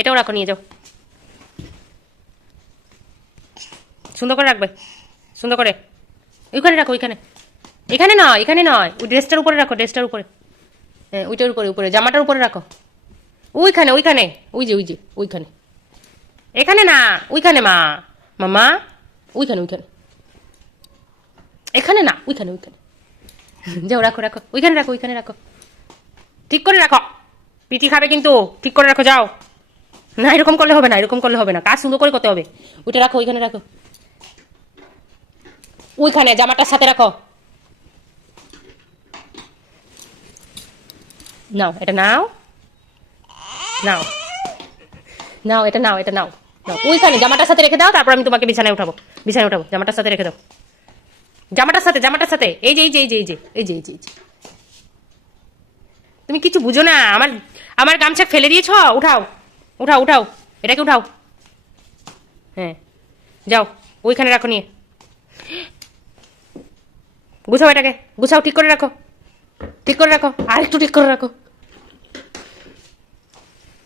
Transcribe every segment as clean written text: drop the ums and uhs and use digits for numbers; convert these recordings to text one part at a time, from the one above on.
এটাও রাখো, নিয়ে যাও। সুন্দর করে রাখবে, সুন্দর করে। ওইখানে রাখো, ওইখানে। এখানে নয়, এখানে নয়, ওই ড্রেসটার উপরে রাখো, ড্রেসটার উপরে। হ্যাঁ, ওইটার উপরে, উপরে জামাটার উপরে রাখো। ওইখানে, ওইখানে, ওই যে, ওই যে, ওইখানে। এখানে না, ওইখানে মা, মামা, ওইখানে, ওইখানে। এখানে না, ওইখানে, ওইখানে। যাও, রাখো, রাখো, ওইখানে রাখো, ওইখানে রাখো। ঠিক করে রাখো, পিটি খাবে কিন্তু, ঠিক করে রাখো, যাও। না, এরকম করলে হবে না, এরকম করলে হবে না, কাজ সুন্দর করে করতে হবে। ওইটা রাখো, ওইখানে রাখো, ওইখানে জামাটার সাথে রাখো। নাও, এটা নাও, নাও, নাও, এটা নাও, এটা নাও, নাও, ওইখানে জামাটার সাথে রেখে দাও, তারপর আমি তোমাকে বিছানায় উঠাবো, বিছানায় উঠাবো, জামাটার সাথে রেখে দাও, জামাটার সাথে, জামাটার সাথে, এই যে, এই যে, এই যে, এই যে, এই যে, এই যে, এই যে। তুমি কিছু বুঝো না, আমার আমার গামছা ফেলে দিয়েছ, উঠাও, উঠাও, উঠাও, এটাকে উঠাও। হ্যাঁ, যাও, ওইখানে রাখো, নিয়ে গুছাও, এটাকে গুছাও, ঠিক করে রাখো, ঠিক করে রাখো, আর একটু ঠিক করে রাখো।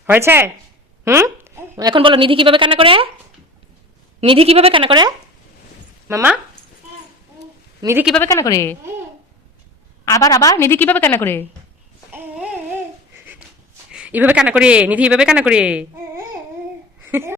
হয়েছে? হুম, এখন বলো, নিধি কিভাবে কান্না করে? নিধি কিভাবে কান্না করে মামা? নিধি কিভাবে কান্না করে? আবার আবার নিধি কিভাবে কান্না করে? এভাবে কান্না করে, নিধি এভাবে কান্না করে।